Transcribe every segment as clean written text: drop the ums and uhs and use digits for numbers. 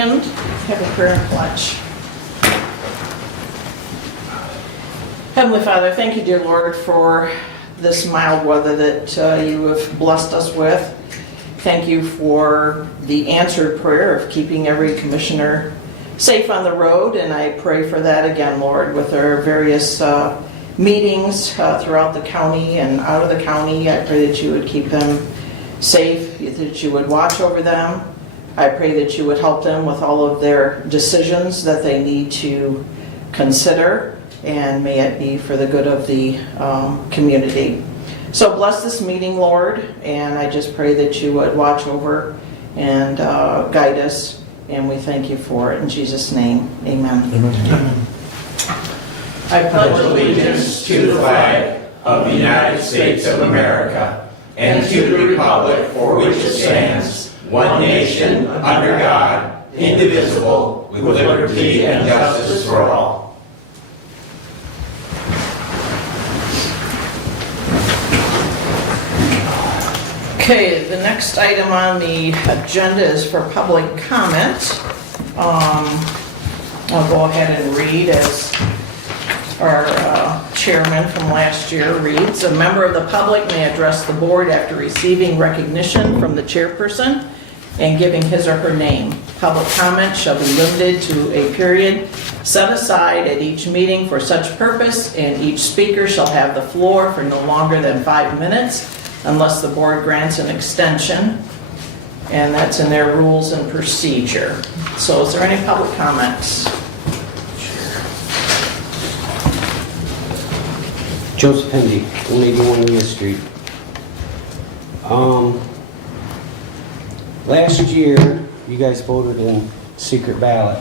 And have a prayer and pledge. Heavenly Father, thank you, dear Lord, for this mild weather that you have blessed us with. Thank you for the answered prayer of keeping every commissioner safe on the road, and I pray for that again, Lord, with our various meetings throughout the county and out of the county. I pray that you would keep them safe, that you would watch over them. I pray that you would help them with all of their decisions that they need to consider, and may it be for the good of the community. So bless this meeting, Lord, and I just pray that you would watch over and guide us, and we thank you for it. In Jesus' name, amen. Amen. I pledge allegiance to the flag of the United States of America and to the republic for which it stands, one nation, under God, indivisible, with liberty and justice for all. Okay, the next item on the agenda is for public comment. I'll go ahead and read as our chairman from last year reads. A member of the public may address the board after receiving recognition from the chairperson and giving his or her name. Public comment shall be limited to a period set aside at each meeting for such purpose, and each speaker shall have the floor for no longer than 5 minutes unless the board grants an extension, and that's in their rules and procedure. So is there any public comments? Joseph Hendy, 181 Lea Street. Last year, you guys voted in secret ballot.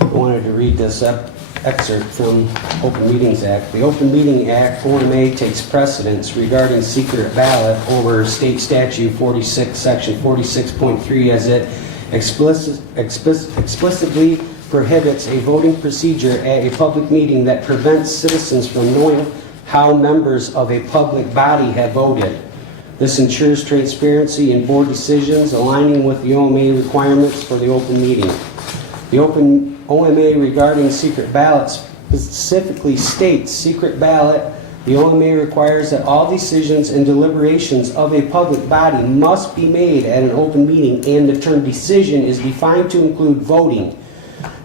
I wanted to read this excerpt from Open Meetings Act. The Open Meeting Act, Form A, takes precedence regarding secret ballot over State Statute 46, Section 46.3, as it explicitly prohibits a voting procedure at a public meeting that prevents citizens from knowing how members of a public body have voted. This ensures transparency in board decisions, aligning with the OMA requirements for the open meeting. The open OMA regarding secret ballots specifically states secret ballot. The OMA requires that all decisions and deliberations of a public body must be made at an open meeting, and the term decision is defined to include voting.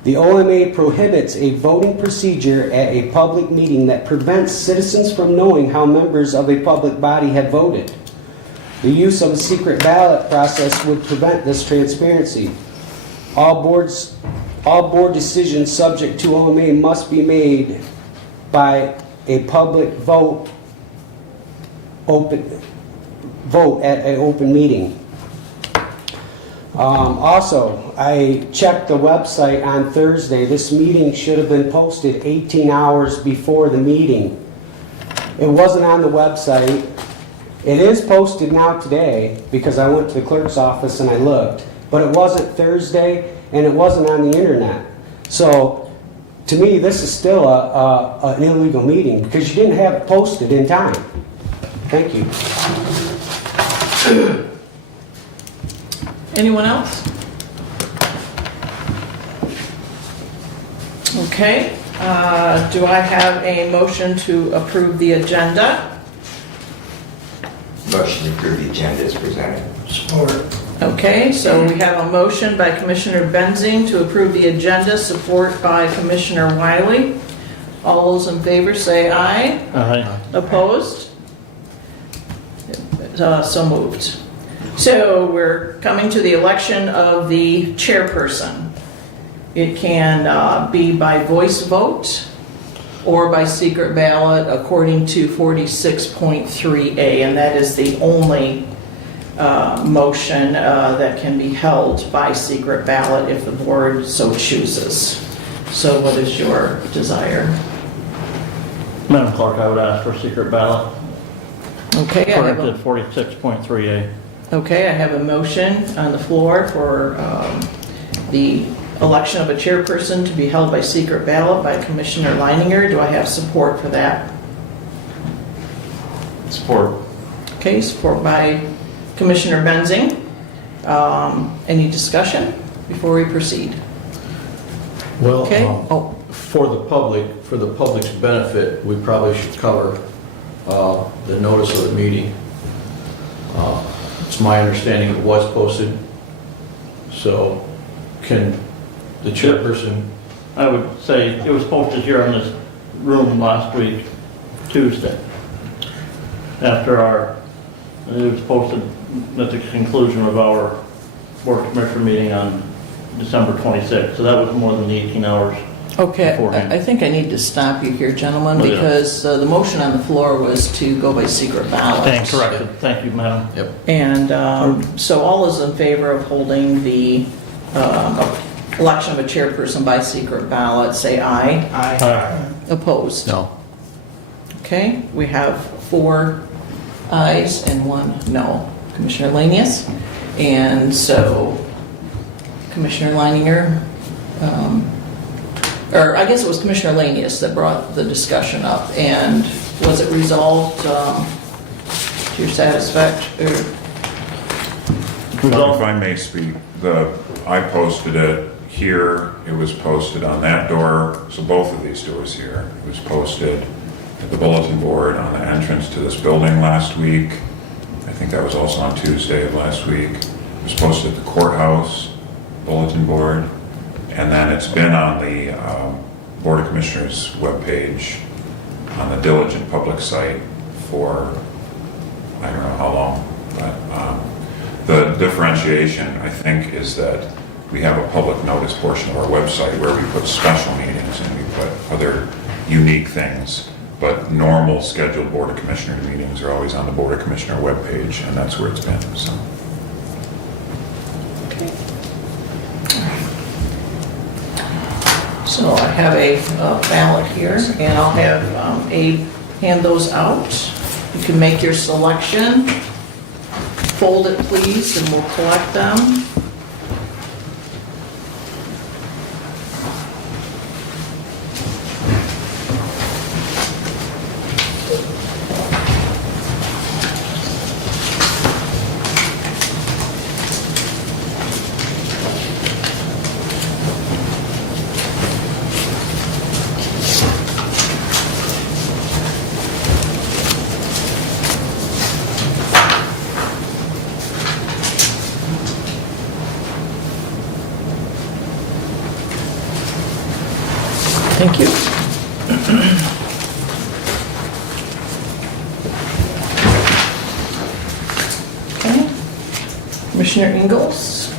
The OMA prohibits a voting procedure at a public meeting that prevents citizens from knowing how members of a public body have voted. The use of a secret ballot process would prevent this transparency. All board decisions subject to OMA must be made by a public vote at an open meeting. Also, I checked the website on Thursday. This meeting should have been posted 18 hours before the meeting. It wasn't on the website. It is posted now today because I went to the clerk's office and I looked, but it wasn't Thursday and it wasn't on the internet. So, to me, this is still an illegal meeting because you didn't have it posted in time. Thank you. Anyone else? Okay, do I have a motion to approve the agenda? Motion to approve the agenda is presented. Support. Okay, so we have a motion by Commissioner Benzing to approve the agenda, support by Commissioner Wiley. All those in favor say aye. Aye. Opposed? So moved. So we're coming to the election of the chairperson. It can be by voice vote or by secret ballot according to 46.3A, and that is the only motion that can be held by secret ballot if the board so chooses. So what is your desire? Madam Clerk, I would ask for secret ballot. Okay, According to 46.3A. Okay, I have a motion on the floor for the election of a chairperson to be held by secret ballot by Commissioner Leininger. Do I have support for that? Support. Okay, support by Commissioner Benzing. Any discussion? before we proceed? Well, Okay? Oh, for the public's benefit, we probably should cover the notice of the meeting. It's my understanding it was posted, so can the chairperson, I would say it was posted here in this room last week, Tuesday. It was posted at the conclusion of our board commissioner meeting on December 26th. So that was more than the 18 hours. okay. Beforehand. I think I need to stop you here, gentlemen, Oh, yeah. because the motion on the floor was to go by secret ballot. Thank corrected. Thank you, madam. And so all is in favor of holding the election of a chairperson by secret ballot, say aye. Aye. Opposed? no. Okay, we have 4 ayes and 1 no. Commissioner Lanius? And so Commissioner Leininger, or I guess it was Commissioner Lanius that brought the discussion up, and was it resolved to your satisfaction? If I may speak, I posted it here, it was posted on that door, so both of these doors here. It was posted at the bulletin board on the entrance to this building last week. I think that was also on Tuesday of last week. It was posted at the courthouse bulletin board, and then it's been on the Board of Commissioners webpage on the Diligent Public site for, I don't know how long, but the differentiation, I think, is that we have a public notice portion of our website where we put special meetings and we put other unique things. But normal scheduled Board of Commissioner meetings are always on the Board of Commissioner webpage, and that's where it's been, so. Okay. So I have a ballot here, and I'll have Abe hand those out. You can make your selection. Fold it, please, and we'll collect them. Thank you. Okay. Commissioner Ingalls.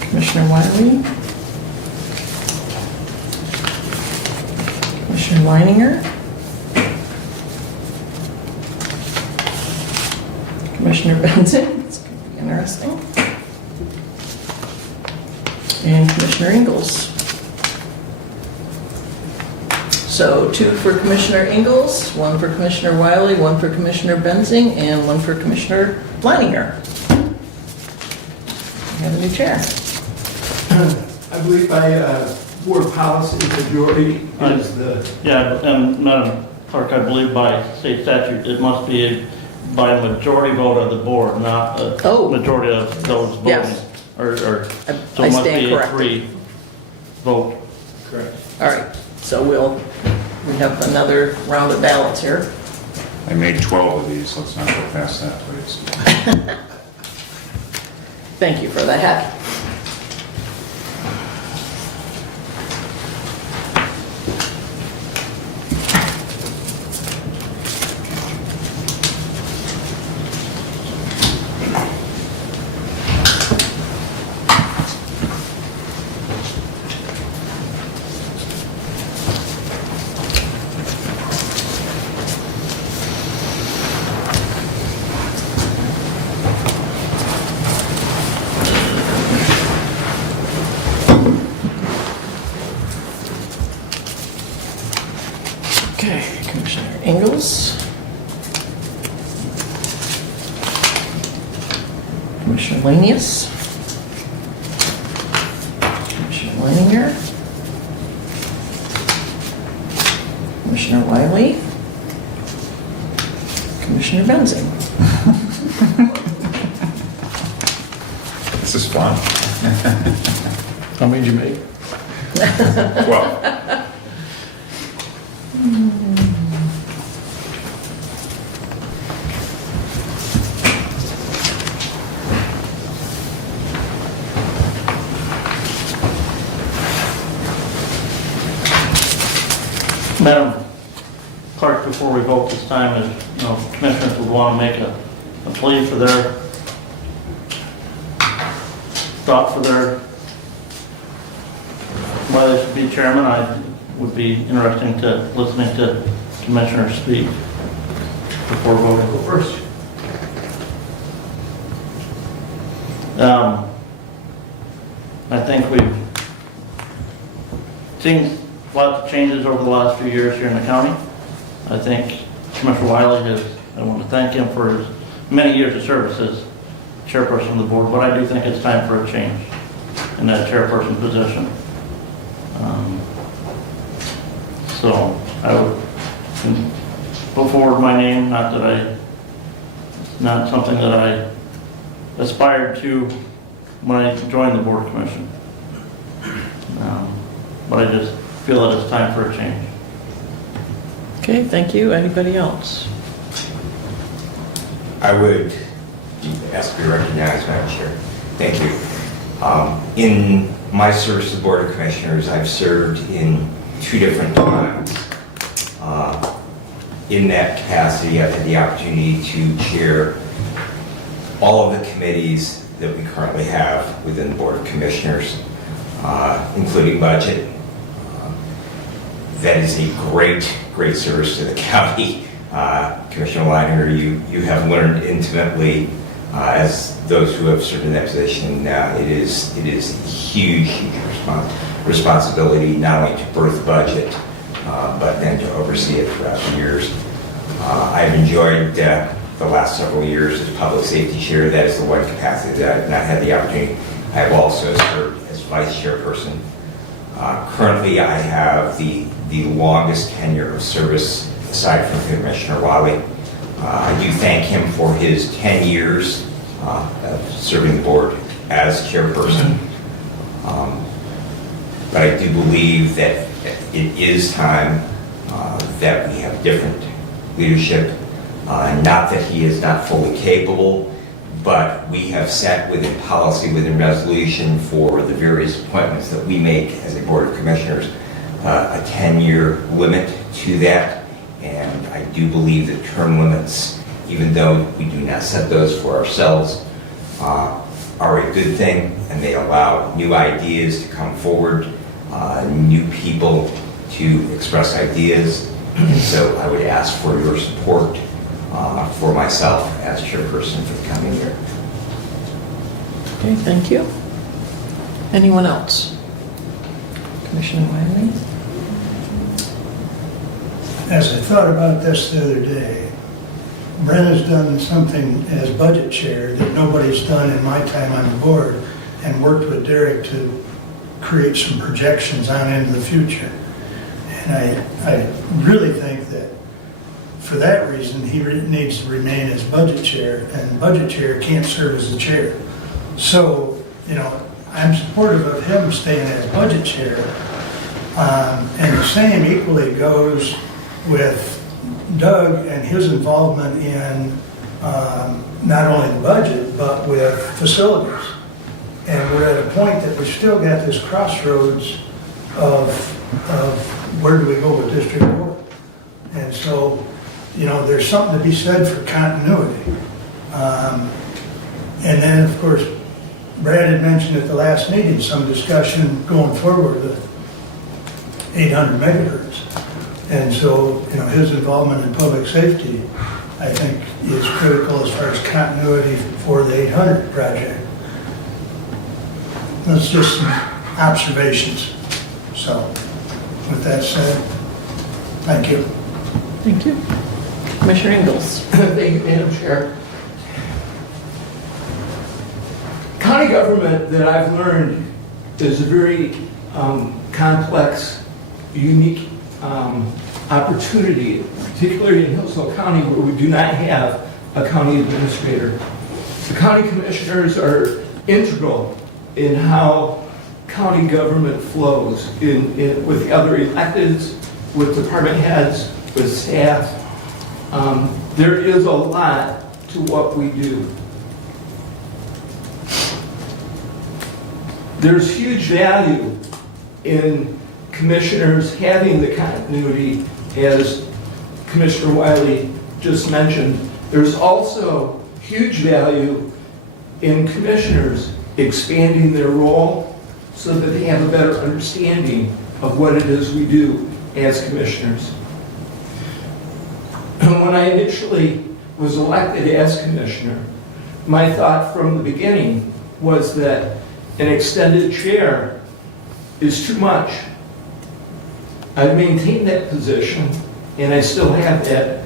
Commissioner Wiley. Commissioner Leininger. Commissioner Benson. It's going to be interesting. And Commissioner Ingalls. So 2 for Commissioner Ingalls, 1 for Commissioner Wiley, 1 for Commissioner Benzing, and 1 for Commissioner Leininger. We have a new chair. I believe by board policy, majority is the, Yeah, and Madam Clerk, I believe by state statute, it must be by a majority vote of the board, not a Oh. majority of those voting. Yes. Or, I so it must stand be a corrected. 3 vote. Correct. All right, so we have another round of ballots here. I made 12 of these, let's not go past that, please. Thank you for that. Okay, Commissioner Ingalls. Commissioner Lanius. Commissioner Leininger. Commissioner Wiley. Commissioner Benzing. This is fun. How many did you make? Well, Madam Clerk, before we vote this time, is, commissioners would want to make a plea for their thought for their, why they should be chairman. I would be interesting to listening to commissioners speak before voting. Go first. I think we've seen lots of changes over the last few years here in the county. I think Commissioner Wiley I want to thank him for his many years of service as chairperson of the board, but I do think it's time for a change in that chairperson position. So I would put forward my name, not something that I aspired to when I joined the board commission. But I just feel that it's time for a change. Okay, thank you. Anybody else? I would ask to be recognized, Madam Chair. Thank you. In my service to the Board of Commissioners, I've served in 2 different times. In that capacity, I've had the opportunity to chair all of the committees that we currently have within the Board of Commissioners, including budget. That is a great service to the county. Commissioner Leiner, you have learned intimately, as those who have served in that position, it is a huge responsibility not only to birth budget, but then to oversee it throughout the years. I've enjoyed the last several years as public safety chair. That is the one capacity that I've not had the opportunity. I have also served as vice chairperson. Currently, I have the longest tenure of service aside from Commissioner Wiley. I do thank him for his 10 years of serving the board as chairperson. But I do believe that it is time that we have different leadership. Not that he is not fully capable, but we have set within policy, within resolution for the various appointments that we make as a Board of Commissioners, a 10-year limit to that. And I do believe that term limits, even though we do not set those for ourselves, are a good thing, and they allow new ideas to come forward, new people to express ideas. And so I would ask for your support for myself as chairperson for the coming year. Okay, thank you. Anyone else? Commissioner Wiley? As I thought about this the other day, Brent has done something as budget chair that nobody's done in my time on the board, and worked with Derek to create some projections on into the future. And I really think that for that reason, he needs to remain as budget chair, and budget chair can't serve as the chair. So, I'm supportive of him staying as budget chair. And the same equally goes with Doug and his involvement in not only the budget, but with facilities. And we're at a point that we've still got this crossroads of where do we go with District 4? And so, there's something to be said for continuity. And then, of course, Brad had mentioned at the last meeting some discussion going forward with 800 megahertz. And so, his involvement in public safety, I think, is critical as far as continuity for the 800 project. That's just some observations. So, with that said, thank you. Thank you. Commissioner Ingalls? Thank you, Madam Chair. County government, that I've learned, is a very complex, unique opportunity, particularly in Hillsdale County, where we do not have a county administrator. The county commissioners are integral in how county government flows with the other electeds, with department heads, with staff. There is a lot to what we do. There's huge value in commissioners having the continuity, as Commissioner Wiley just mentioned. There's also huge value in commissioners expanding their role so that they have a better understanding of what it is we do as commissioners. When I initially was elected as commissioner, my thought from the beginning was that an extended chair is too much. I've maintained that position, and I still have that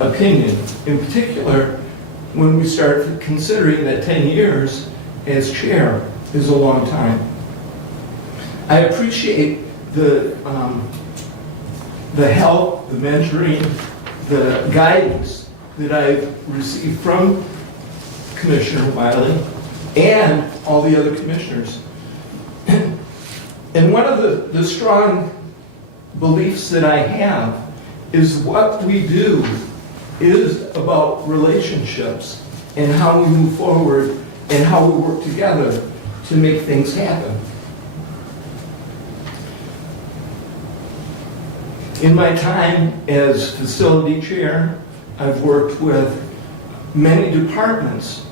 opinion. In particular, when we start considering that 10 years as chair is a long time. I appreciate the help, the mentoring, the guidance that I've received from Commissioner Wiley and all the other commissioners. And one of the strong beliefs that I have is what we do is about relationships and how we move forward and how we work together to make things happen. In my time as facility chair, I've worked with many departments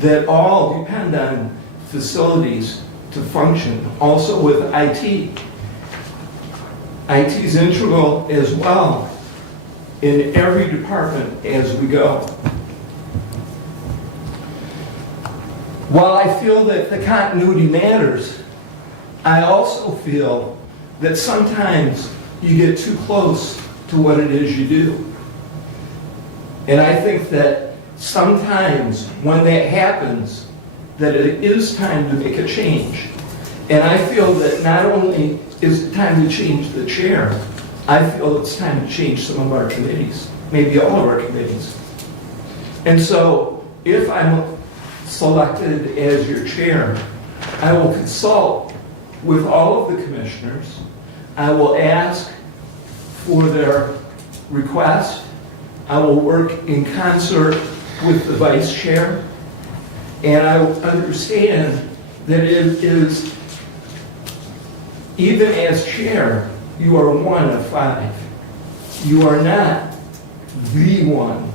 that all depend on facilities to function. Also with IT. IT is integral as well in every department as we go. While I feel that the continuity matters, I also feel that sometimes you get too close to what it is you do. And I think that sometimes when that happens, that it is time to make a change. And I feel that not only is it time to change the chair, I feel it's time to change some of our committees, maybe all of our committees. And so if I'm selected as your chair, I will consult with all of the commissioners. I will ask for their request. I will work in concert with the vice chair. And I will understand that it is, even as chair, you are one of 5. You are not the one.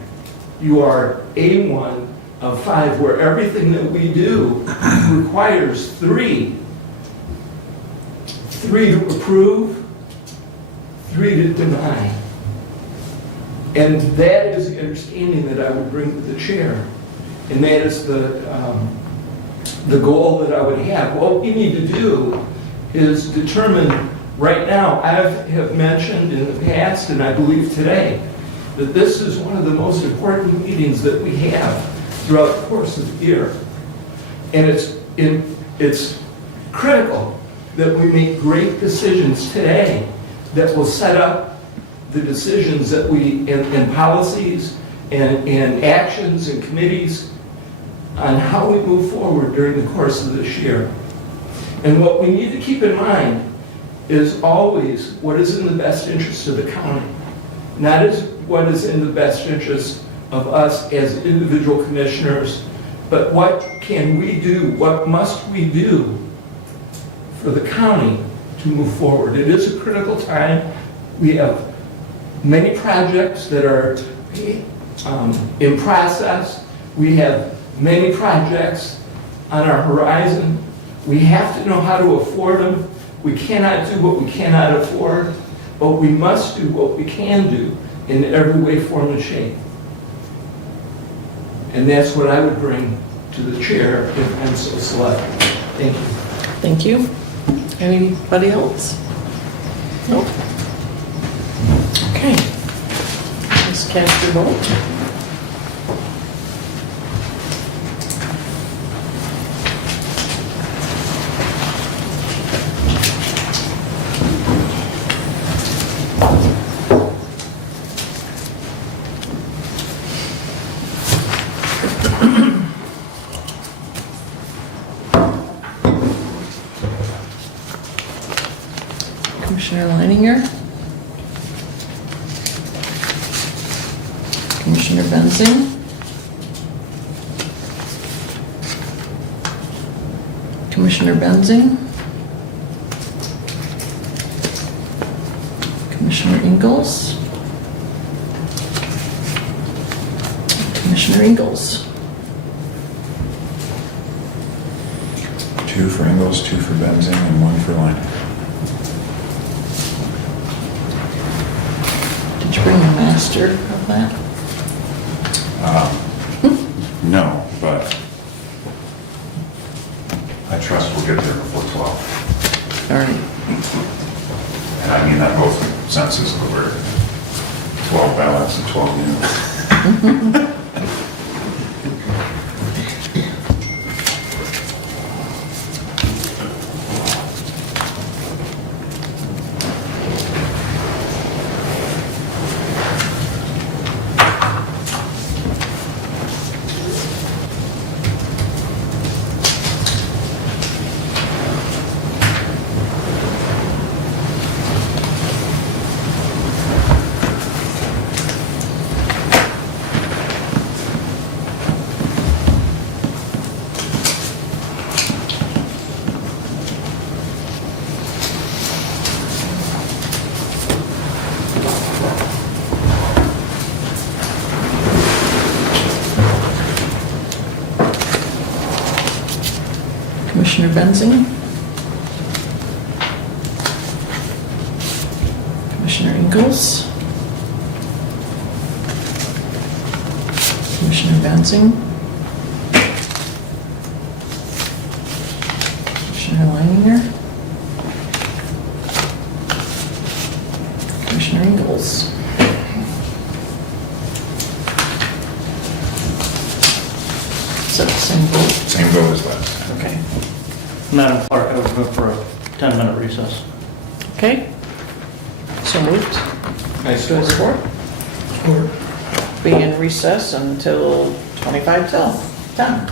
You are a one of 5, where everything that we do requires 3. 3 to approve, 3 to deny. And that is the understanding that I would bring to the chair. And that is the goal that I would have. What we need to do is determine right now. I have mentioned in the past, and I believe today, that this is one of the most important meetings that we have throughout the course of the year. And it's critical that we make great decisions today that will set up the decisions that we, and policies and actions and committees on how we move forward during the course of this year. And what we need to keep in mind is always what is in the best interest of the county, not as what is in the best interest of us as individual commissioners, but what can we do, what must we do for the county to move forward. It is a critical time. We have many projects that are in process. We have many projects on our horizon. We have to know how to afford them. We cannot do what we cannot afford, but we must do what we can do in every way, form, and shape. And that's what I would bring to the chair if I'm so selected. Thank you. Thank you. Anybody else? No? Okay. Let's cast your vote. Commissioner Leininger. Commissioner Benzing. Commissioner Benzing. Commissioner Ingalls. Commissioner Ingalls. 2 for Ingalls, 2 for Benzing, and 1 for Line. Did you bring a master of that? No, but I trust we'll get there before 12. All right. And I mean that both senses of the word. 12 ballots and 12 units. Commissioner Benzing. Commissioner Ingalls. Commissioner Benzing. Commissioner Leininger. Commissioner Ingalls. Is that the same vote? Same vote as last. Okay. Madam Clerk, I would move for a 10-minute recess. Okay. So moved. I still support. Or Be in recess until 25 till 10.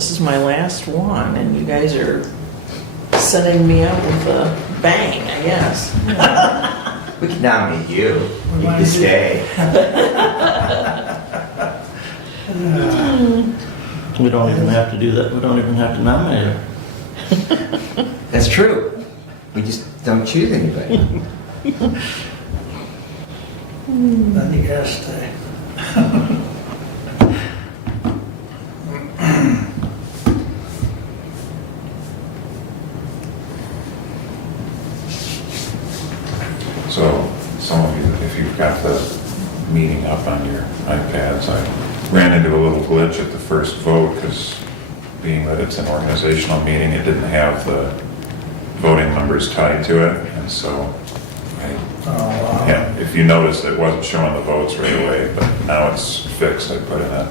This is my last one, and you guys are setting me up with a bang, I guess. We can nominate you. You might can do. stay. We don't even have to do that. We don't even have to nominate her. That's true. We just don't choose anybody. Then you gotta stay. So some of you, if you've got the meeting up on your iPads, I ran into a little glitch at the first vote because being that it's an organizational meeting, it didn't have the voting numbers tied to it. And so yeah, if you notice, it wasn't showing the votes right away, but now it's fixed. I put in a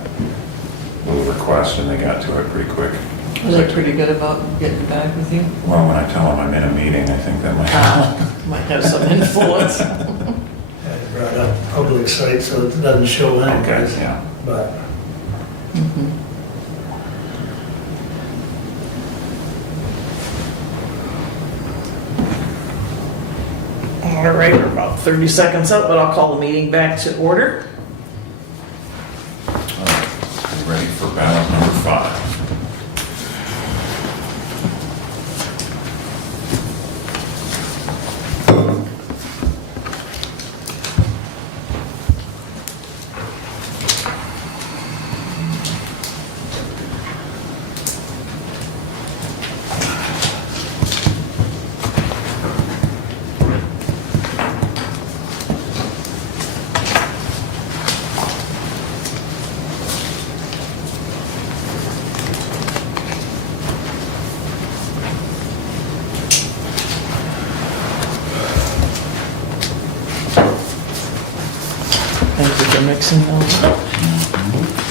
little request and they got to it pretty quick. Was they pretty good about getting back with you? Well, when I tell them I'm in a meeting, I think that might Might have some influence. I brought up public site so it doesn't show anyways, Okay, yeah. but All right, we're about 30 seconds up, but I'll call the meeting back to order. Ready for ballot number 5. Thank you for mixing those up.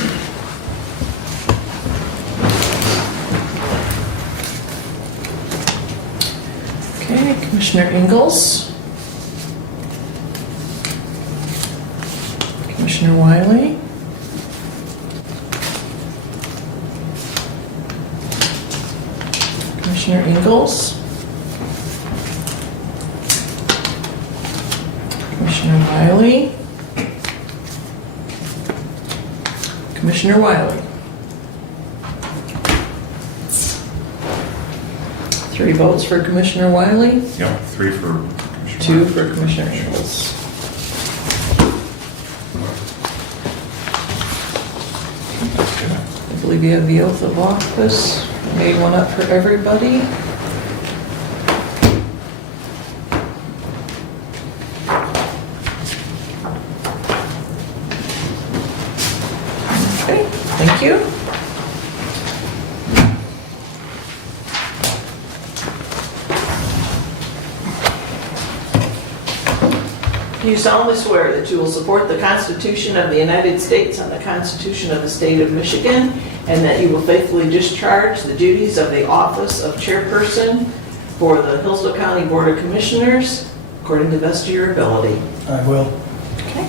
Okay, Commissioner Ingalls. Commissioner Wiley. Commissioner Ingalls. Commissioner Wiley. Commissioner Wiley. 3 votes for Commissioner Wiley, Yep, 3 for Commissioner. 2 for Commissioner Ingalls. I believe you have the oath of office. Made one up for everybody. Okay, thank you. Do you solemnly swear that you will support the Constitution of the United States and the Constitution of the State of Michigan, and that you will faithfully discharge the duties of the office of chairperson for the Hillsdale County Board of Commissioners according to the best of your ability? I will. Okay.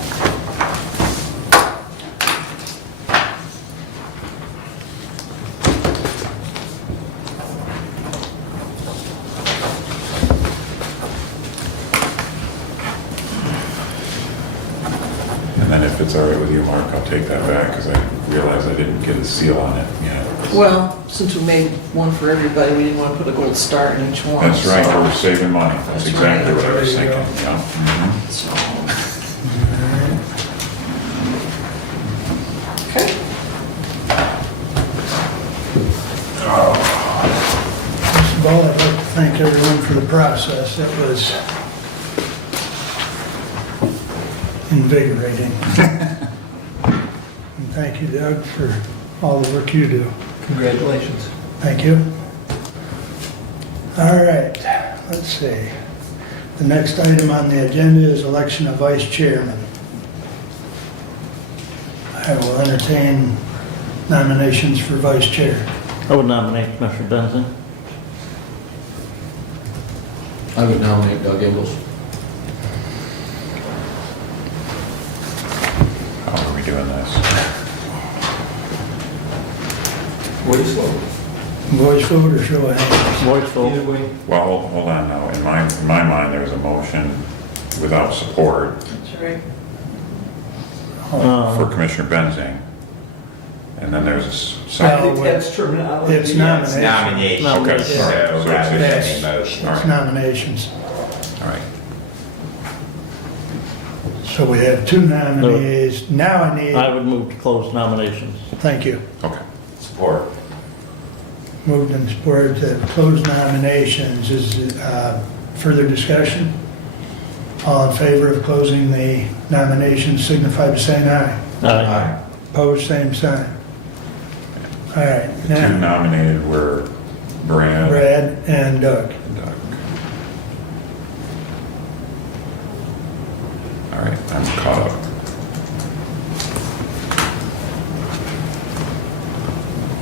And then if it's all right with you, Mark, I'll take that back because I realized I didn't get a seal on it yet. Well, since we made one for everybody, we didn't want to put a gold star in each one. That's right, so- we're saving money. That's That's exactly right. what I was There you thinking, go. yeah. Mhm. So. Okay. First of all, I'd like to thank everyone for the process. It was invigorating. And thank you, Doug, for all the work you do. Congratulations. Thank you. All right, let's see. The next item on the agenda is election of vice chairman. I will entertain nominations for vice chair. I would nominate Commissioner Benson. I would nominate Doug Ingalls. How are we doing this? Voice vote. Voice vote or show of hands? Voice Either vote. way. Well, hold on now. In my mind, there was a motion without support That's right. for Commissioner Benzing. And then there's a I second. think that's terminology. It's yes. nomination. Nomination, Okay. so So rather than it's- a motion. All It's right. nominations. All right. So we have two nominees. Now I need, I would move to close nominations. thank you. Okay. Support. Moved and supported to close nominations. Is further discussion? All in favor of closing the nominations signify by saying aye. Aye. Opposed, same sign. All right, The two now nominated were Brad Brad and Doug. and Doug. All right, I'm caught up.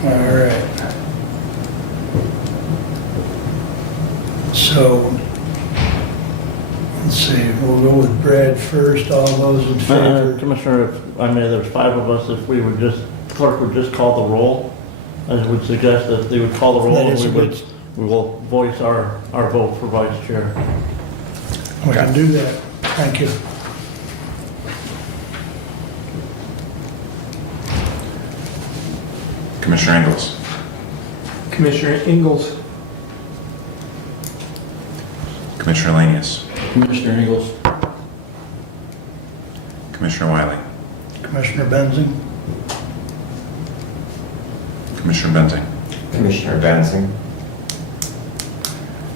All right. So, let's see, we'll go with Brad first. All those in favor? Commissioner, if I may, there's 5 of us, if we would just, clerk would just call the roll, I would suggest that they would call the roll That and is a we will voice our vote for vice chair. We can do that. Thank you. Commissioner Ingles, Commissioner Ingalls. Commissioner Lanius, Commissioner Ingles. Commissioner Wiley, Commissioner Benzing? Commissioner Benzing, Commissioner Benzing.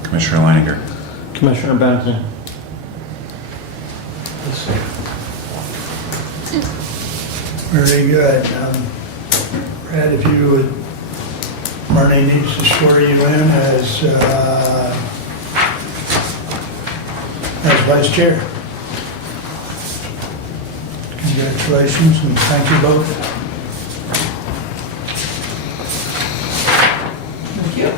Commissioner Leininger, Commissioner Benson. Very good. Brad, if you would, Marnie needs to swear you in as vice chair. Congratulations and thank you both. Thank you.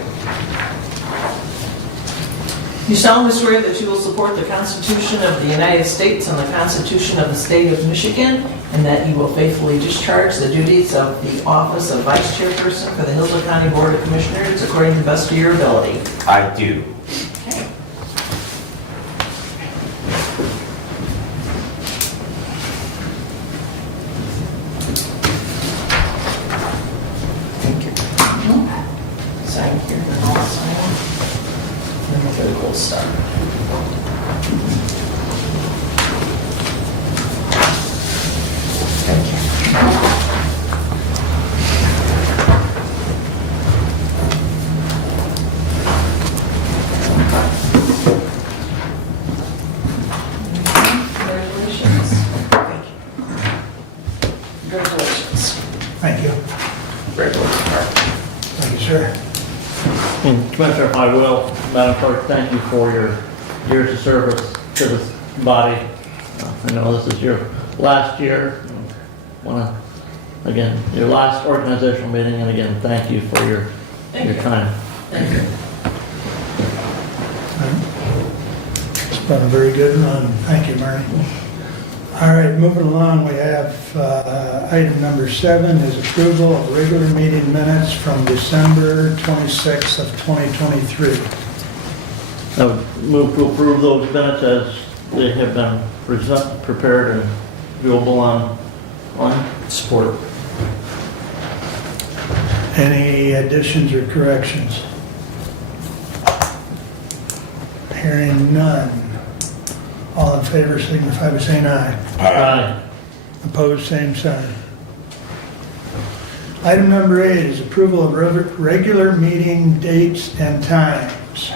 You solemnly swear that you will support the Constitution of the United States and the Constitution of the State of Michigan, and that you will faithfully discharge the duties of the office of Vice Chairperson for the Hillsdale County Board of Commissioners according to the best of your ability. I do. Okay. Sign here, then I'll sign. Then we'll get a gold star. Thank you. Congratulations. Congratulations. Thank you. Great work, Mark. Thank you, sir. And Commissioner, if I will, Madam Clerk, thank you for your years of service to this body. I know this is your last year. Want to, again, your last organizational meeting, and again, thank you for your time. Thank you. It's been a very good run. Thank you, Marty. All right, moving along, we have item number 7 is approval of regular meeting minutes from December 26th of 2023. I would move to approve those minutes as they have been prepared and viewable on. Support. Any additions or corrections? Hearing none. All in favor signify by saying aye. Aye. Opposed, same sign. Item number 8 is approval of regular meeting dates and times.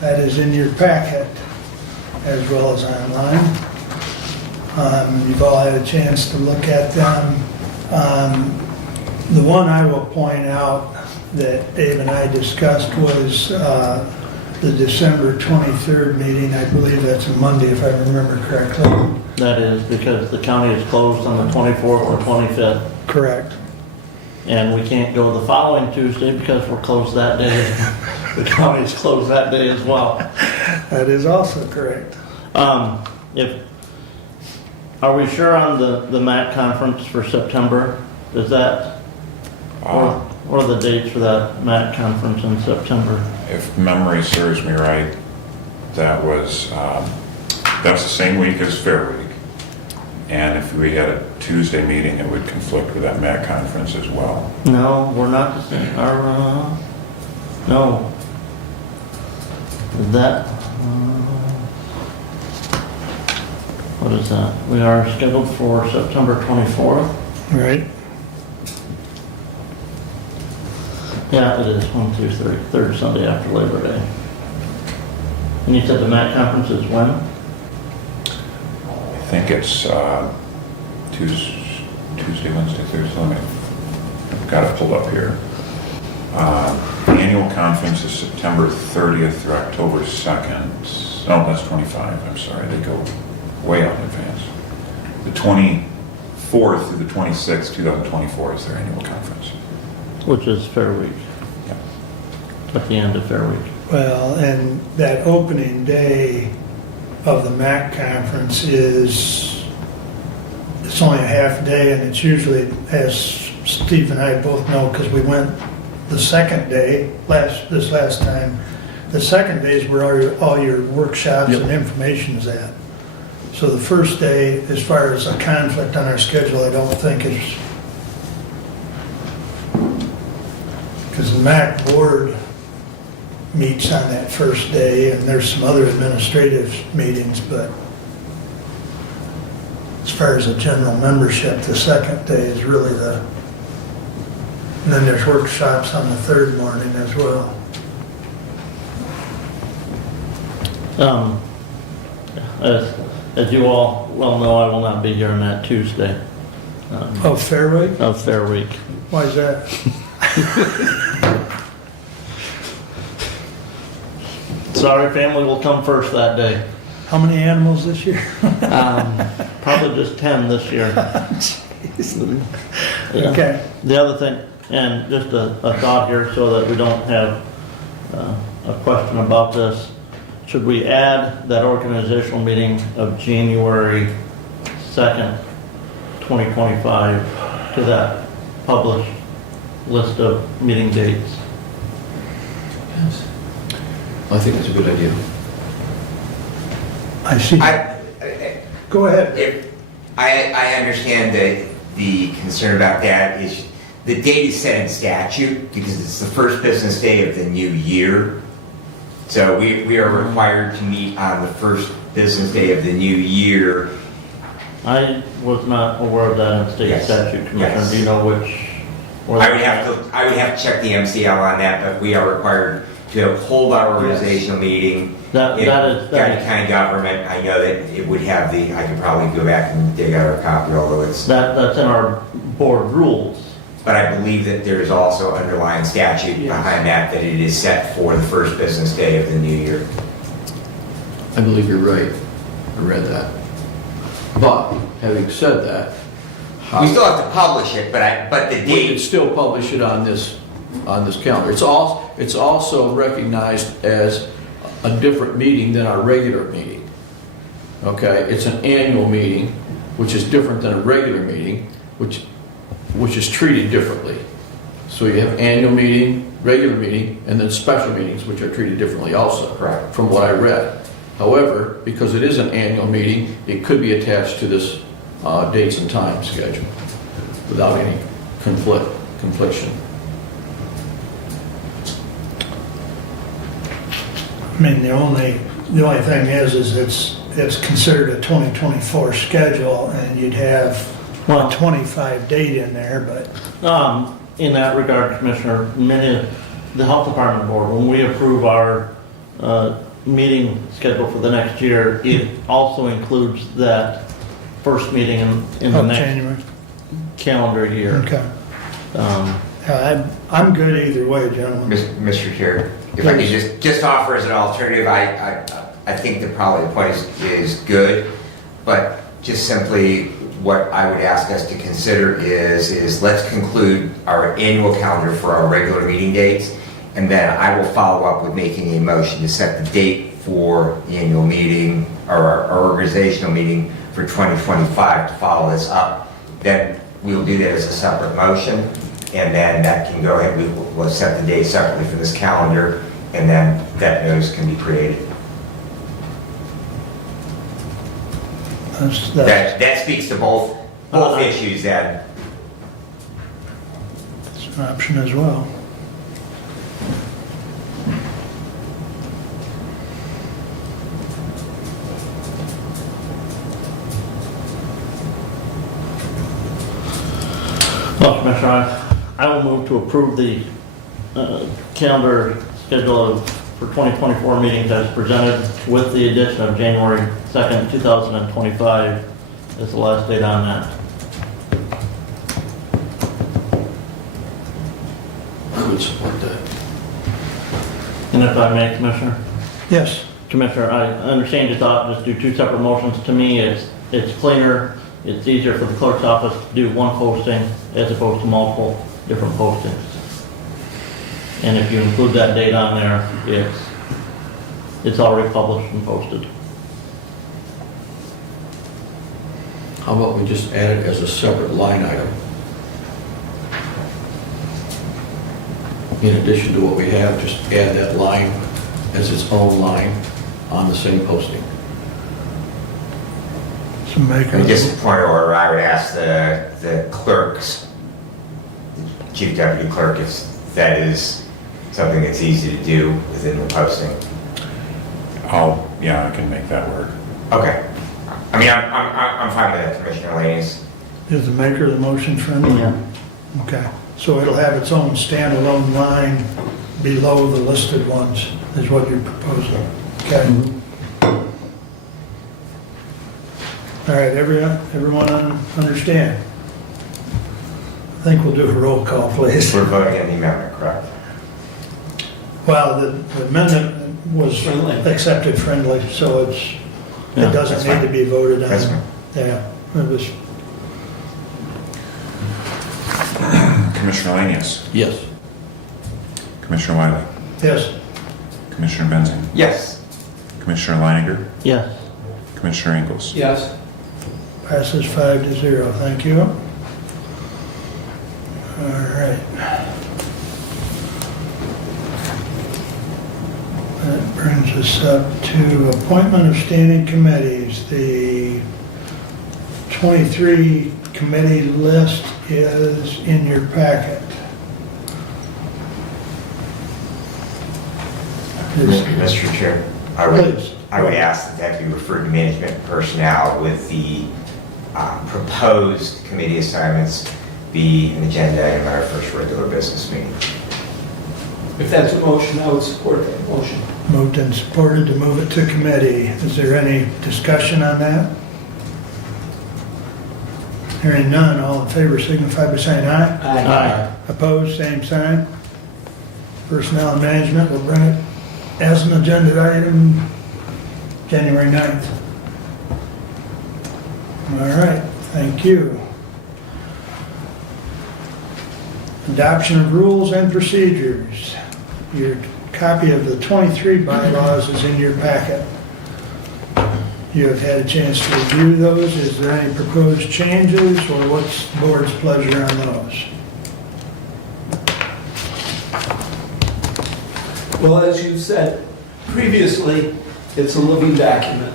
That is in your packet as well as online. You've all had a chance to look at them. The one I will point out that Dave and I discussed was the December 23rd meeting. I believe that's a Monday if I remember correctly. That is because the county is closed on the 24th or 25th, Correct. and and we can't go the following Tuesday because we're closed that day. The county is closed that day as well. That is also correct. Are we sure on the MAC conference for September? Does that, or What are the dates for that MAC conference in September? If memory serves me right, that's the same week as Fair Week. And if we had a Tuesday meeting, it would conflict with that MAC conference as well. No, we're not the same. No. That, what is that? We are scheduled for September 24th. Right. Yeah, it is, 1 through 3, third Sunday after Labor Day. And you said the MAC conference is when? I think it's Tuesday, Wednesday, Thursday. I've got it pulled up here. The annual conference is September 30th through October 2nd. No, that's 25. I'm sorry, they go way out in advance. The 24th through the 26th, 2024 is their annual conference. Which is Fair Week. Yeah. At the end of Fair Week. Well, and that opening day of the MAC conference it's only a half day, and it's usually, as Steve and I both know, because we went the second day, this last time, the second day is where all your workshops and information is at. So the first day, as far as a conflict on our schedule, I don't think is, because the MAC board meets on that first day, and there's some other administrative meetings, but as far as the general membership, the second day is really and then there's workshops on the third morning as well. As you all well know, I will not be here on that Tuesday. Oh, Fair Week? Of Fair Week. Why is that? Sorry, family will come first that day. How many animals this year? Probably just 10 this year. Yeah. Okay. The other thing, and just a thought here so that we don't have a question about this, should we add that organizational meeting of January 2nd, 2025 to that published list of meeting dates? Yes. I think that's a good idea. I see. Go ahead. If I understand the concern about that is the date is set in statute because it's the first business day of the new year. So we are required to meet on the first business day of the new year. I was not aware of that in state Yes. statute, Commissioner. Yes. Do you know which? I would have to check the MCL on that, but we are required to hold our organizational meeting. That In is county government, I know that it would have I could probably go back and dig out a copy, although it's, that's in our board rules. but I believe that there's also underlying statute Yes. behind that it is set for the first business day of the new year. I believe you're right. I read that. But, having said that, We still have to publish it, but the we can date, still publish it on this calendar. It's also recognized as a different meeting than our regular meeting. Okay, it's an annual meeting, which is different than a regular meeting, which is treated differently. So you have annual meeting, regular meeting, and then special meetings, which are treated differently also. Correct. From what I read. However, because it is an annual meeting, it could be attached to this dates and time schedule without any confliction. I mean, the only thing is it's considered a 2024 schedule, and you'd have Well- a 25 date in there, but In that regard, Commissioner, the Health Department Board, when we approve our meeting schedule for the next year, it also includes that first meeting in the of next January. calendar year. Okay. I'm good either way, gentlemen. Mr. Chair, if I could just offer as an alternative, I think that probably the point is good, but just simply what I would ask us to consider is let's conclude our annual calendar for our regular meeting dates, and then I will follow up with making a motion to set the date for the annual meeting or our organizational meeting for 2025 to follow this up. Then we'll do that as a separate motion. and then that can go ahead, we'll set the date separately for this calendar, and then that notice can be created. That's That speaks to both issues then. an option as well. Well, Commissioner, I will move to approve the calendar schedule for 2024 meetings as presented with the addition of January 2nd, 2025 as the last date on that. I would support that. And if I may, Commissioner? Yes, Commissioner, I understand you thought just do two separate motions. To me, it's cleaner, it's easier for the clerk's office to do one posting as opposed to multiple different postings. And if you include that date on there, it's already published and posted. How about we just add it as a separate line item? In addition to what we have, just add that line as its own line on the same posting. some maker. And just a point of order, I would ask the clerks, chief deputy clerk, if that is something that's easy to do within the posting. Yeah, I can make that work. Okay. I mean, I'm fine with that, Commissioner Laney's. Is the maker of the motion friendly? Yeah. Okay, so it'll have its own standalone line below the listed ones, is what you're proposing. Okay. All right, everyone understand? I think we'll do a roll call, please. We're voting on the amendment, correct? Well, the amendment was Friendly. accepted friendly, so it Yeah, doesn't that's need to fine. be voted on. That's fine. Yeah, it was, Commissioner Lanius, Yes. Commissioner Wiley, yes, Commissioner Benzing, Yes. Commissioner Leininger, Yes. Commissioner Ingles. Yes. passes 5-0, thank you. All right. That brings us up to appointment of standing committees. The 23 committee list is in your packet. Mr. Chair, Please. I would ask that that be referred to management personnel with the proposed committee assignments be an agenda item at our first regular business meeting. If that's a motion, I would support that motion. Moved and supported to move it to committee. Is there any discussion on that? Hearing none, all in favor signify by saying aye. Aye. Opposed, same sign. Personnel and Management will bring it as an agenda item January 9th. All right, thank you. Adoption of rules and procedures. Your copy of the 23 bylaws is in your packet. You have had a chance to review those. Is there any proposed changes, or what's the board's pleasure on those? Well, as you've said previously, it's a living document.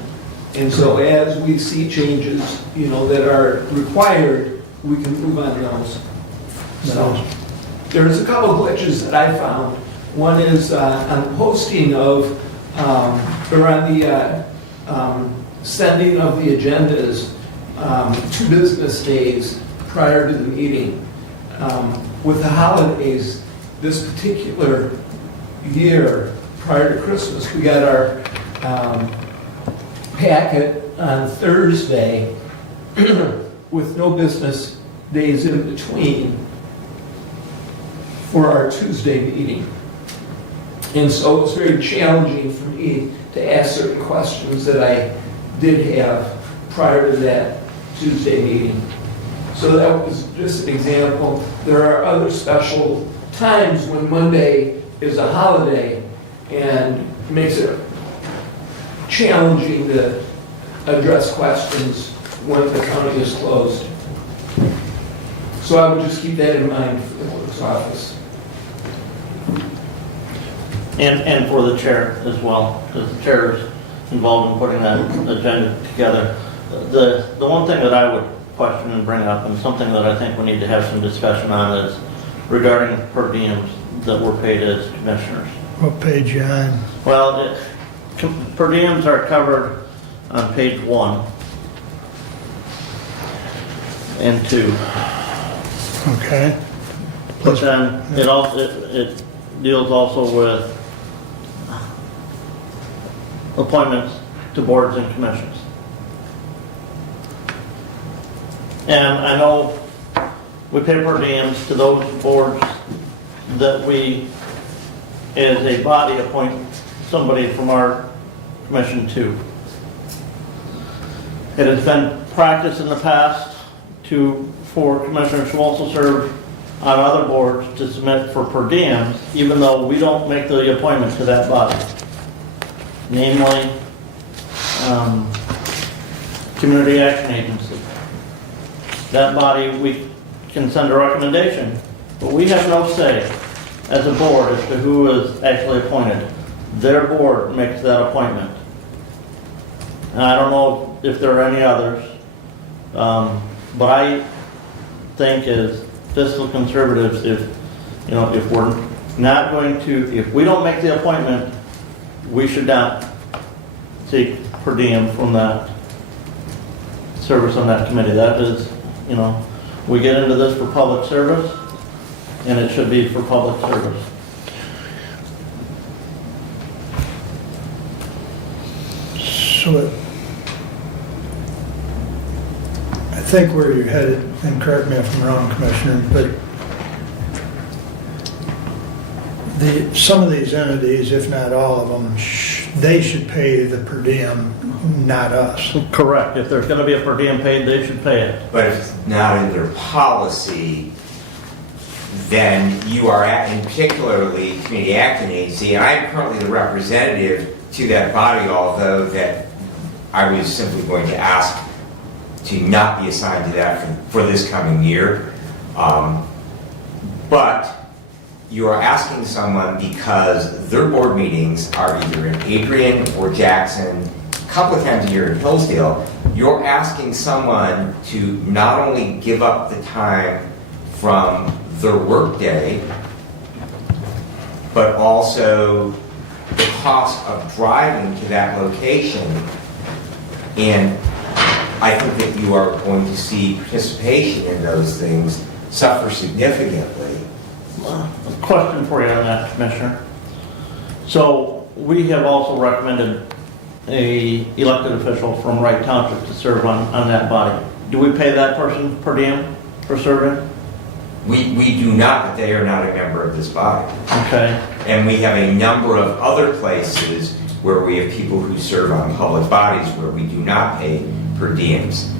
And so as we see changes, that are required, we can move on those. So there's a couple of glitches that I found. One is on posting of, or on the sending of the agendas 2 business days prior to the meeting. With the holidays, this particular year, prior to Christmas, we got our packet on Thursday with no business days in between for our Tuesday meeting. And so it was very challenging for me to ask certain questions that I did have prior to that Tuesday meeting. So that was just an example. There are other special times when Monday is a holiday and makes it challenging to address questions when the county is closed. So I would just keep that in mind for the clerk's clerk's office. And for the chair as well, because the chair is involved in putting that agenda together. The one thing that I would question and bring up, and something that I think we need to have some discussion on, is regarding per diems that we're paid as commissioners. What page you on? Well, per diems are covered on page 1 and 2. Okay. But then it deals also with appointments to boards and commissions. And I know we pay per diems to those boards that we, as a body, appoint somebody from our commission to. It has been practiced in the past for commissioners who also serve on other boards to submit for per diems, even though we don't make the appointment to that body. Namely, Community Action Agency. That body, we can send a recommendation, but we have no say as a board as to who is actually appointed. Their board makes that appointment. And I don't know if there are any others, but I think as fiscal conservatives, if we're not going to, if we don't make the appointment, we should not seek per diem from that service on that committee. That is, we get into this for public service, and it should be for public service. So I think where you're headed, and correct me if I'm wrong, Commissioner, but some of these entities, if not all of them, they should pay the per diem, not us. Correct. If there's going to be a per diem paid, they should pay it. But if it's not in their policy, then you are, and particularly Community Action Agency, and I'm currently the representative to that body, although that I was simply going to ask to not be assigned to that for this coming year. But you are asking someone because their board meetings are either in Adrian or Jackson, a couple of times a year in Hillsdale. You're asking someone to not only give up the time from their workday, but also the cost of driving to that location. And I think that you are going to see participation in those things suffer significantly. A question for you on that, Commissioner. So we have also recommended a elected official from Wright Township to serve on that body. Do we pay that person per diem for serving? We do not, but they are not a member of this body. Okay. And we have a number of other places where we have people who serve on public bodies where we do not pay per diems.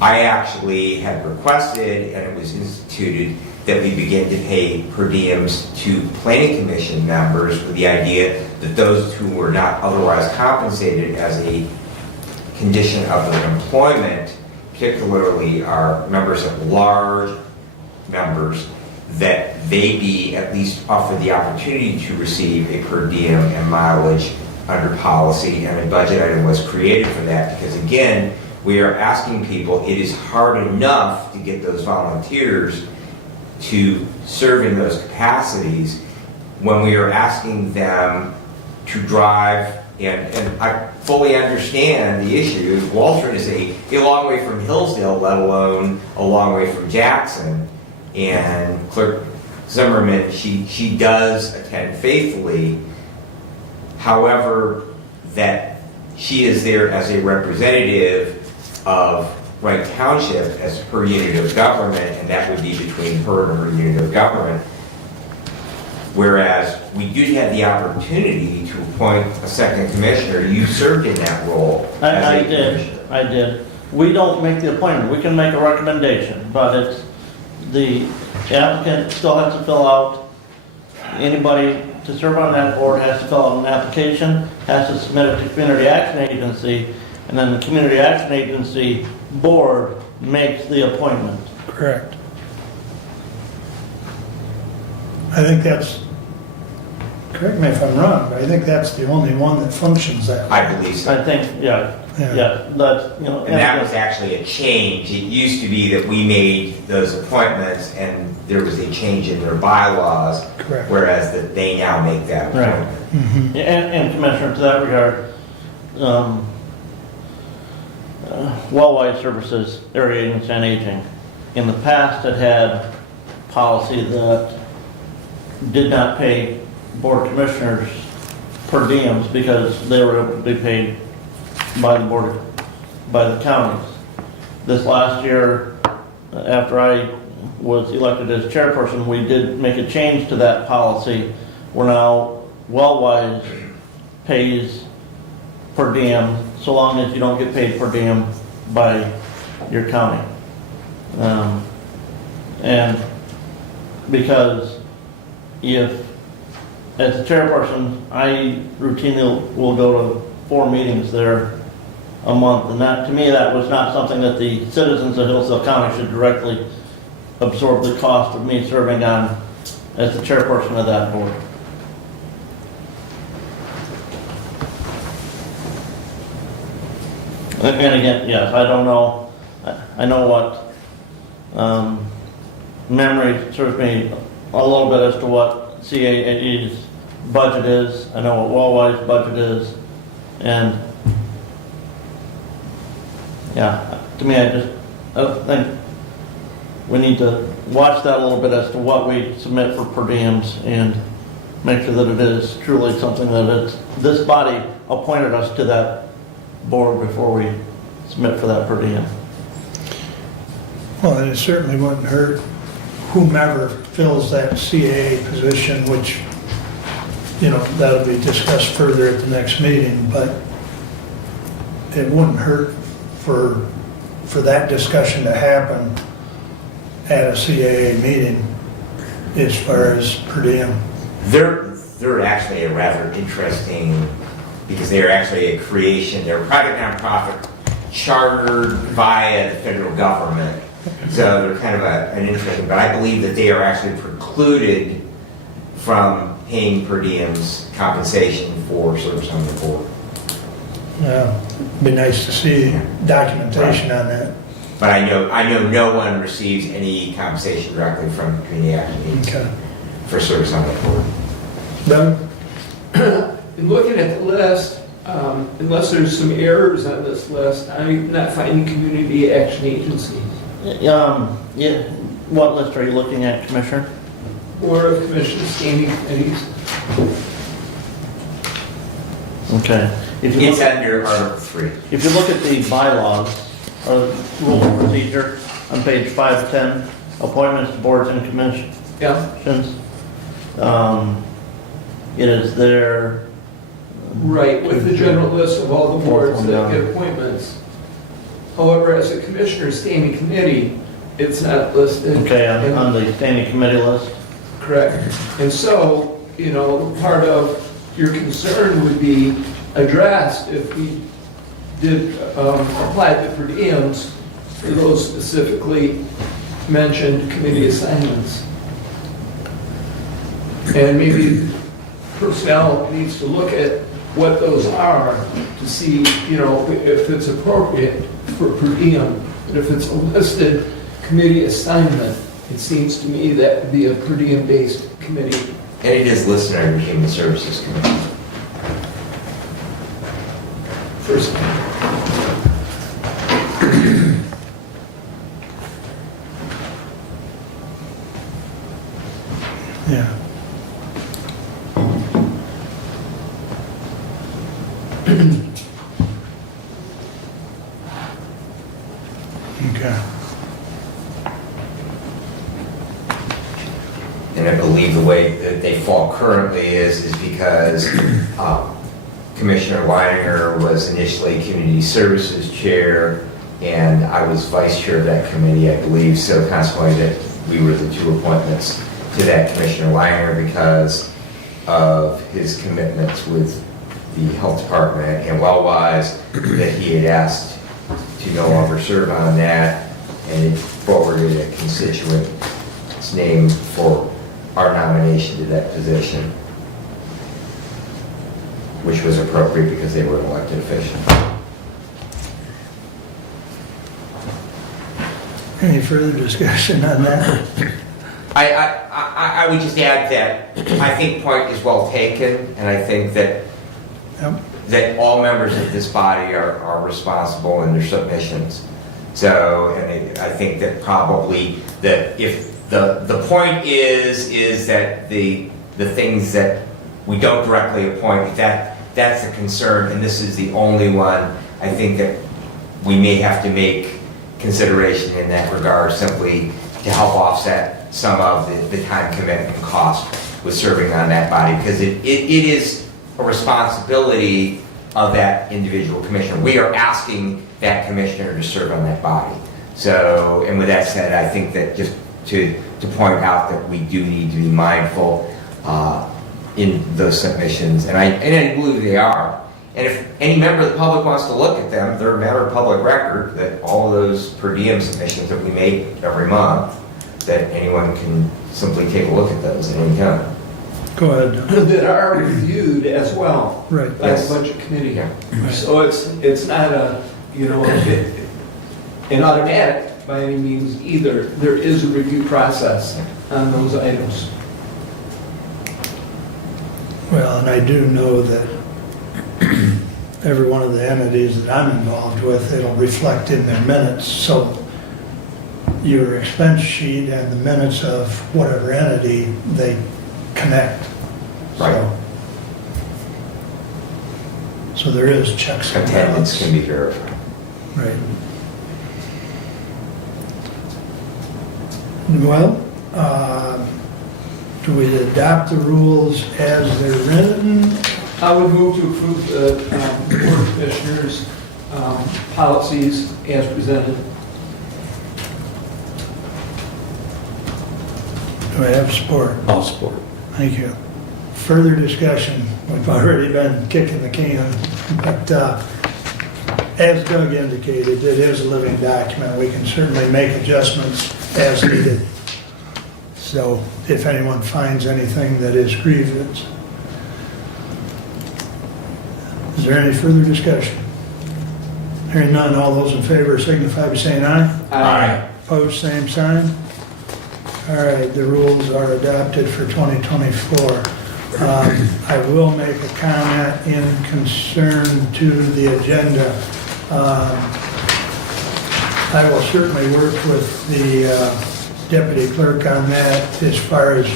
I actually had requested, and it was instituted, that we begin to pay per diems to planning commission members with the idea that those who were not otherwise compensated as a condition of their employment, particularly our members at large members, that they be at least offered the opportunity to receive a per diem and mileage under policy, and a budget item was created for that, because again, we are asking people, it is hard enough to get those volunteers to serve in those capacities when we are asking them to drive, and I fully understand the issue. Waltron is a long way from Hillsdale, let alone a long way from Jackson. And Clerk Zimmerman, she does attend faithfully. However, that she is there as a representative of Wright Township as her unit of government, and that would be between her and her unit of government. Whereas we do have the opportunity to appoint a second commissioner. You served in that role. I did. We don't make the appointment. We can make a recommendation, but it's the applicant still has to fill out, anybody to serve on that board has to fill out an application, has to submit it to Community Action Agency, and then the Community Action Agency board makes the appointment. Correct. I think that's, correct me if I'm wrong, but I think that's the only one that functions that way. I believe so. I think, yeah, that's, you know. And that was actually a change. It used to be that we made those appointments and there was a change in their bylaws, Correct. whereas that they now make that Right. appointment. Mhm. Yeah, and Commissioner, to that regard, Wellwise Services, Area Agency on Aging, in the past had policy that did not pay board commissioners per diems because they were able to be paid by the board, by the counties. This last year, after I was elected as chairperson, we did make a change to that policy. Where now Wellwise pays per diem so long as you don't get paid per diem by your county. And because if, as a chairperson, I routinely will go to 4 meetings there a month, and that, to me, that was not something that the citizens of Hillsdale County should directly absorb the cost of me serving on as the chairperson of that board. And again, yes, I don't know, I know what memory serves me a little bit as to what CAA's budget is. I know what Wellwise's budget is. And yeah, to me, I think we need to watch that a little bit as to what we submit for per diems and make sure that it is truly something that it's, this body appointed us to that board before we submit for that per diem. Well, and it certainly wouldn't hurt whomever fills that CAA position, which, you know, that'll be discussed further at the next meeting, but it wouldn't hurt for that discussion to happen at a CAA meeting as far as per diem. They're actually a rather interesting, because they're actually a creation, they're a private nonprofit chartered via the federal government. So they're kind of an interesting, but I believe that they are actually precluded from paying per diems compensation for service on the board. Yeah, it'd be nice to see documentation on that. But I know no one receives any compensation directly from community action agency Okay. for service on the board. Doug? In looking at the list, unless there's some errors on this list, I'm not finding community action agencies. Yeah, what list are you looking at, Commissioner? Board of Commissioners standing committees. Okay. If you It's look, under Article 3. if you look at the bylaws or rules of procedure on page 510, appointments to boards and commissions, Yeah. it is there. Right, with the general list of all the boards Fourth one that down. get appointments. However, as a commissioner standing committee, it's not listed. Okay, on the standing committee list. Correct. And so, you know, part of your concern would be addressed if we did apply the per diems for those specifically mentioned committee assignments. And maybe personnel needs to look at what those are to see, you know, if it's appropriate for per diem. But if it's a listed committee assignment, it seems to me that would be a per diem-based committee. And it is listed under Human Services Committee. First, Yeah. Okay. And I believe the way that they fall currently is because Commissioner Leininger was initially Community Services Chair, and I was Vice Chair of that committee, I believe, so consequently that we were the two appointments to that Commissioner Leininger because of his commitments with the Health Department and Wellwise, that he had asked to no longer serve on that, and it forwarded a constituent's name for our nomination to that position, which was appropriate because they were an elected official. Any further discussion on that? I would just add that I think point is well taken, and I think that Yep. that all members of this body are responsible in their submissions. So, and I think that probably that if the point is that the things that we don't directly appoint, that's a concern, and this is the only one, I think that we may have to make consideration in that regard, simply to help offset some of the time commitment and cost with serving on that body, because it is a responsibility of that individual commissioner. We are asking that commissioner to serve on that body. So, and with that said, I think that just to point out that we do need to be mindful in those submissions, and I believe they are. And if any member of the public wants to look at them, they're a matter of public record, that all of those per diem submissions that we make every month, that anyone can simply take a look at those at any time. Go ahead. Don. That are reviewed as well Right. by Yes. the budget committee. Yeah. So it's not an automatic by any means either. There is a review process on those items. Well, and I do know that every one of the entities that I'm involved with, it'll reflect in their minutes. So your expense sheet and the minutes of whatever entity, they connect. Right. So there is checks and Attendance balances. can be verified. Right. Well, do we adopt the rules as they're written? I would move to approve the Board of Commissioners' policies as presented. Do I have support? I'll support. Thank you. Further discussion, we've already been kicking the can, but as Doug indicated, it is a living document. We can certainly make adjustments as needed. So if anyone finds anything that is grievous. Is there any further discussion? Hearing none, all those in favor signify by saying aye. Opposed, same sign. All right, the rules are adopted for 2024. I will make a comment in concern to the agenda. I will certainly work with the deputy clerk on that as far as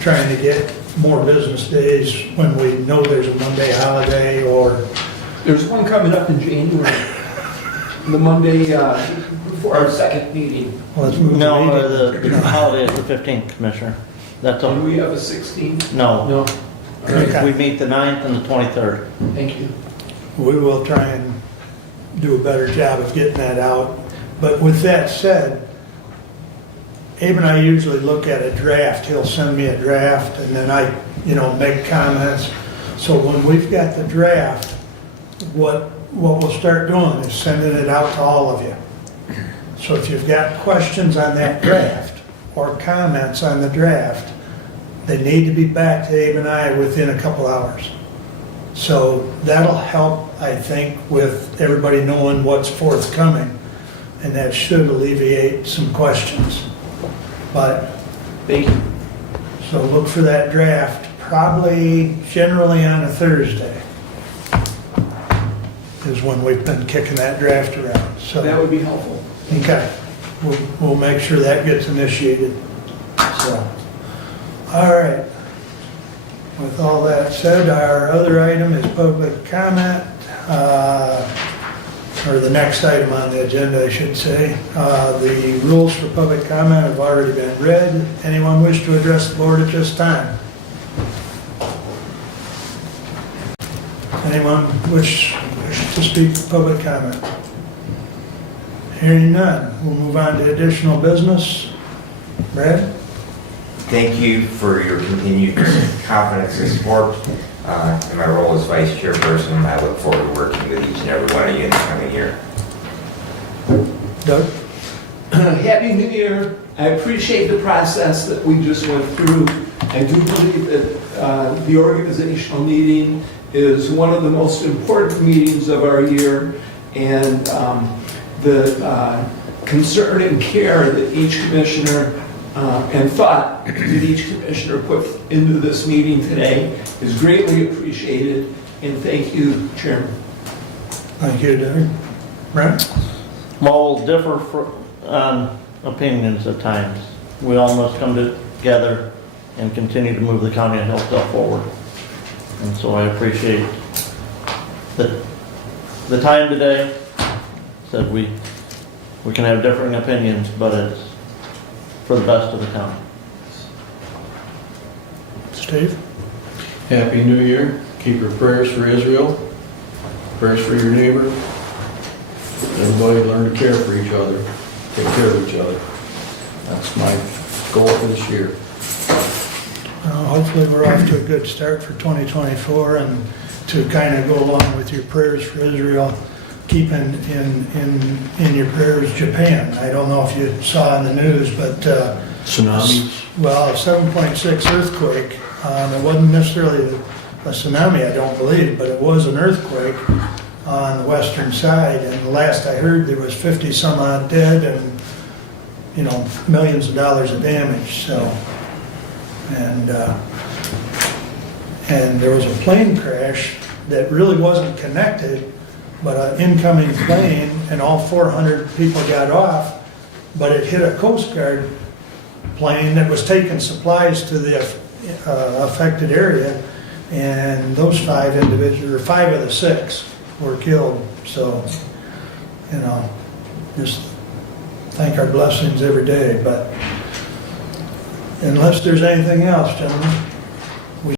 trying to get more business days when we know there's a Monday holiday or... There's one coming up in January, the Monday before our second meeting. Well, let's move the No, meeting. the holiday is the 15th, Commissioner. That's Do all. we have a 16th? No, No. All right, Okay. we meet the 9th and the 23rd. thank you. We will try and do a better job of getting that out. But with that said, Abe and I usually look at a draft. He'll send me a draft and then I, make comments. So when we've got the draft, what we'll start doing is sending it out to all of you. So if you've got questions on that draft or comments on the draft, they need to be back to Abe and I within a couple hours. So that'll help, I think, with everybody knowing what's forthcoming, and that should alleviate some questions. But, Thank you. so look for that draft, probably generally on a Thursday is when we've been kicking that draft around. So, That would be helpful. okay, we'll make sure that gets initiated. So, all right. With all that said, our other item is public comment, or the next item on the agenda, I should say. The rules for public comment have already been read. Anyone wish to address the board at this time? Anyone wish to speak for public comment? Hearing none, we'll move on to additional business. Brad? Thank you for your continued confidence and support. In my role as vice chairperson, I look forward to working with each and every one of you in the coming year. Doug? Happy New Year. I appreciate the process that we just went through. I do believe that the organizational meeting is one of the most important meetings of our year, and the concern and care that each commissioner and thought that each commissioner put into this meeting today is greatly appreciated, and thank you, Chairman. Thank you, Derek. Brent? We'll differ on opinions at times. We all must come together and continue to move the county of Hillsdale forward. And so I appreciate the time today. Said we can have differing opinions, but it's for the best of the county. Steve? Happy New Year. Keep your prayers for Israel, prayers for your neighbor. Everybody learn to care for each other, take care of each other. That's my goal for this year. Hopefully we're off to a good start for 2024, and to kind of go along with your prayers for Israel, keep in your prayers Japan. I don't know if you saw in the news, but Tsunamis. well, a 7.6 earthquake. It wasn't necessarily a tsunami, I don't believe, but it was an earthquake on the western side. And the last I heard, there was 50 some odd dead and, millions of dollars of damage. So, and there was a plane crash that really wasn't connected, but an incoming plane, and all 400 people got off, but it hit a Coast Guard plane that was taking supplies to the affected area, and those 5 individuals, or 5 of the 6, were killed. So, just thank our blessings every day. But unless there's anything else, gentlemen.